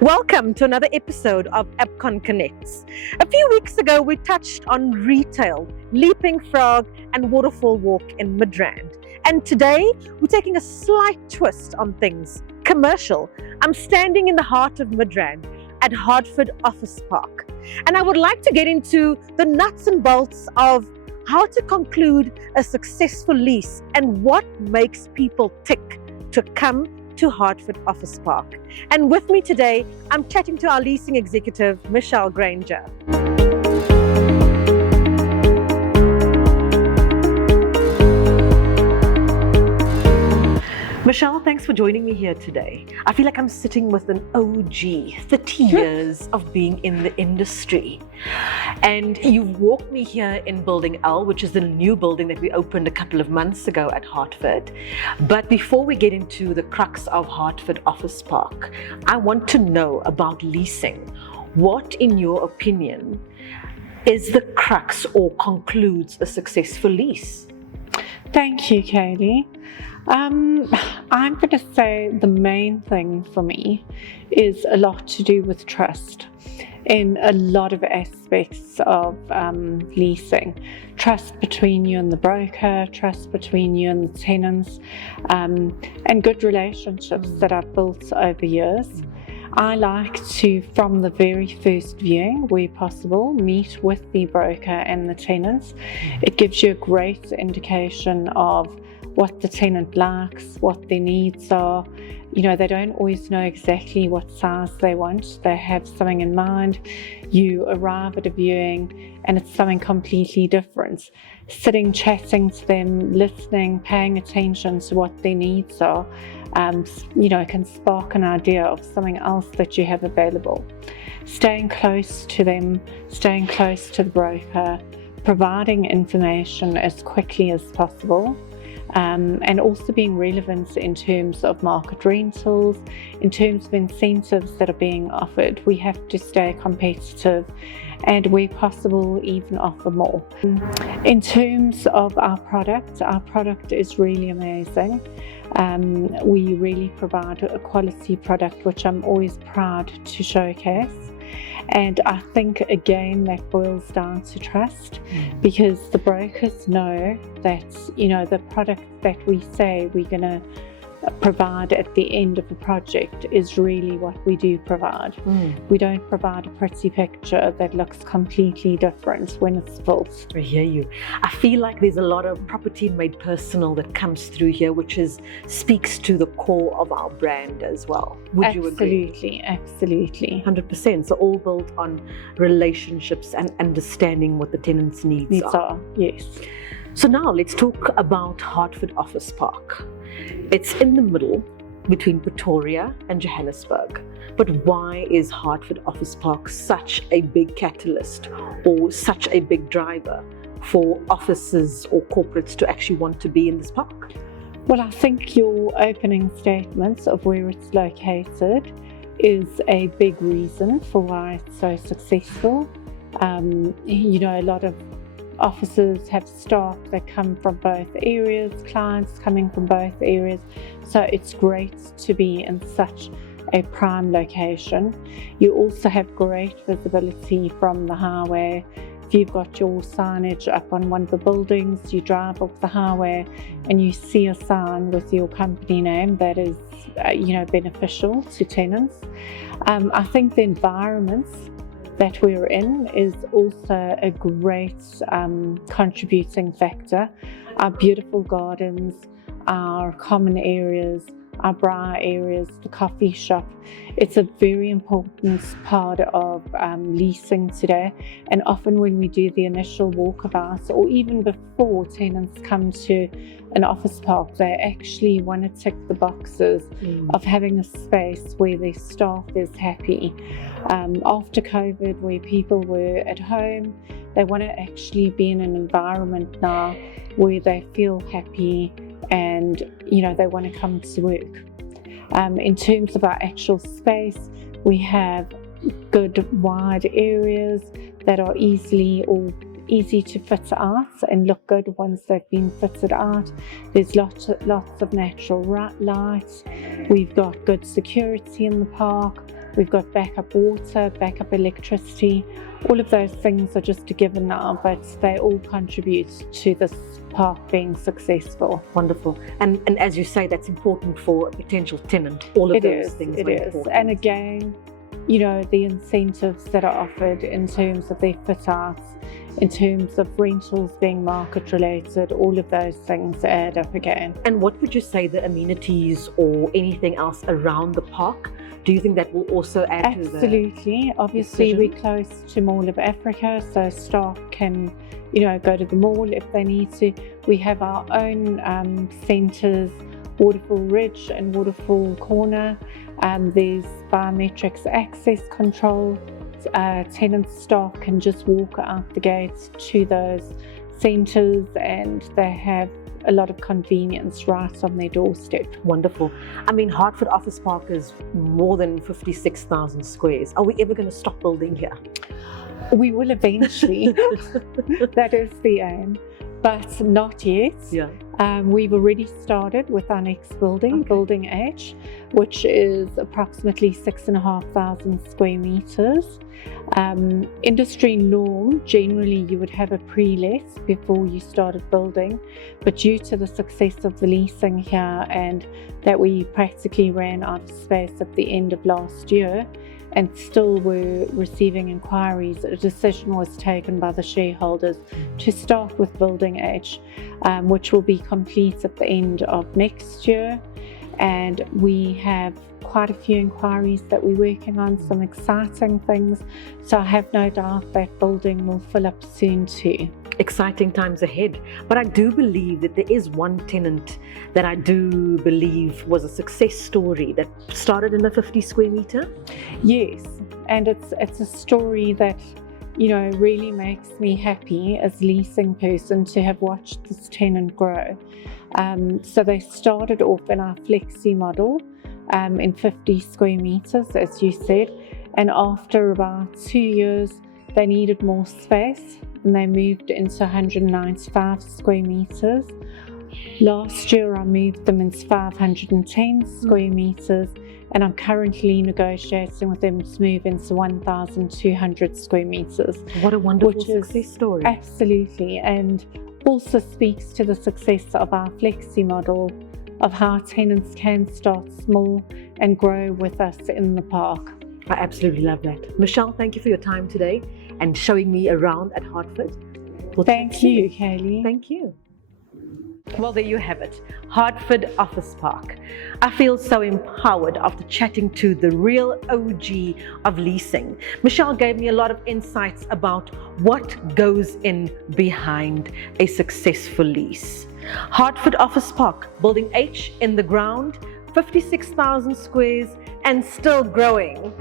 Welcome to another episode of Abcon Connects. A few weeks ago, we touched on retail, Leaping Frog and Waterfall Walk in Midrand. And today, we're taking a slight twist on things, commercial. I'm standing in the heart of Midrand at Hertford Office Park. And I would like to get into the nuts and bolts of how to conclude a successful lease and what makes people tick to come to Hertford Office Park. And with me today, I'm chatting to our leasing executive, Michelle Grainger. Michelle, thanks for joining me here today. I feel like I'm sitting with an OG, 30 years of being in the industry. And you've walked me here in Building L, which is the new building that we opened a couple of months ago at Hertford. But before we get into the crux of Hertford Office Park, I want to know about leasing. What, in your opinion, is the crux or concludes a successful lease? Thank you, Caley. I'm going to say the main thing for me is a lot to do with trust in a lot of aspects of leasing. Trust between you and the broker, trust between you and the tenants, and good relationships that I've built over years. I like to, from the very first viewing, where possible, meet with the broker and the tenants. It gives you a great indication of what the tenant likes, what their needs are. You know, they don't always know exactly what size they want. They have something in mind. You arrive at a viewing and it's something completely different. Sitting, chatting to them, listening, paying attention to what their needs are, can spark an idea of something else that you have available. Staying close to them, staying close to the broker, providing information as quickly as possible. And also being relevant in terms of market rentals, in terms of incentives that are being offered. We have to stay competitive and where possible even offer more. In terms of our product is really amazing. We really provide a quality product which I'm always proud to showcase. And I think, again, that boils down to trust, because the brokers know that, the product that we say we're going to provide at the end of a project is really what we do provide. We don't provide a pretty picture that looks completely different when it's built. I hear you. I feel like there's a lot of property made personal that comes through here, which speaks to the core of our brand as well. Would you agree? Absolutely. 100%. So all built on relationships and understanding what the tenants' needs are. Yes. So now let's talk about Hertford Office Park. It's in the middle between Pretoria and Johannesburg. But why is Hertford Office Park such a big catalyst or such a big driver for offices or corporates to actually want to be in this park? Well, I think your opening statements of where it's located is a big reason for why it's so successful. A lot of offices have staff that come from both areas, clients coming from both areas. So it's great to be in such a prime location. You also have great visibility from the highway. If you've got your signage up on one of the buildings, you drive up the highway and you see a sign with your company name that is, beneficial to tenants. I think the environments that we're in is also a great contributing factor. Our beautiful gardens, our common areas, our bar areas, the coffee shop. It's a very important part of leasing today. And often when we do the initial walkabout, or even before tenants come to an office park, they actually want to tick the boxes of having a space where their staff is happy. After COVID, where people were at home, they want to actually be in an environment now where they feel happy and they want to come to work. In terms of our actual space, we have good wide areas that are easy to fit out and look good once they've been fitted out. There's lots of natural light. We've got good security in the park. We've got backup water, backup electricity. All of those things are just a given now, but they all contribute to this park being successful. Wonderful. And as you say, that's important for a potential tenant. All of those things are important. And again, you know, the incentives that are offered in terms of their fit outs, in terms of rentals being market related, all of those things add up again. And what would you say the amenities or anything else around the park, do you think that will also add to the Absolutely. Obviously, we're close to Mall of Africa, so staff can, you know, go to the mall if they need to. We have our own centres, Waterfall Ridge and Waterfall Corner. There's biometrics access control. Tenant staff can just walk out the gates to those centres, and they have a lot of convenience right on their doorstep. Wonderful. I mean, Hertford Office Park is more than 56,000 squares. Are we ever going to stop building here? We will eventually. That is the aim, but not yet. Yeah. We've already started with our next building, Building H, which is approximately 6,500 square metres. Industry norm, generally you would have a pre-let before you started building, but due to the success of the leasing here and that we practically ran out of space at the end of last year and still were receiving inquiries, a decision was taken by the shareholders to start with Building H, which will be complete at the end of next year. And we have quite a few inquiries that we're working on, some exciting things. So I have no doubt that building will fill up soon too. Exciting times ahead. But I do believe that there is one tenant that I do believe was a success story that started in a 50 square metre. Yes, and it's a story that, you know, really makes me happy as a leasing person to have watched this tenant grow. So they started off in our flexi model in 50 square metres, as you said, and after about 2 years they needed more space and they moved into 195 square metres. Last year I moved them into 510 square metres, and I'm currently negotiating with them to move into 1,200 square metres. What a wonderful success story. Absolutely, and also speaks to the success of our flexi model, of how tenants can start small and grow with us in the park. I absolutely love that. Michelle, thank you for your time today and showing me around at Hertford. Thank you, Caley. Thank you. Well, there you have it, Hertford Office Park. I feel so empowered after chatting to the real OG of leasing. Michelle gave me a lot of insights about what goes in behind a successful lease. Hertford Office Park, Building H in the ground, 56,000 squares and still growing.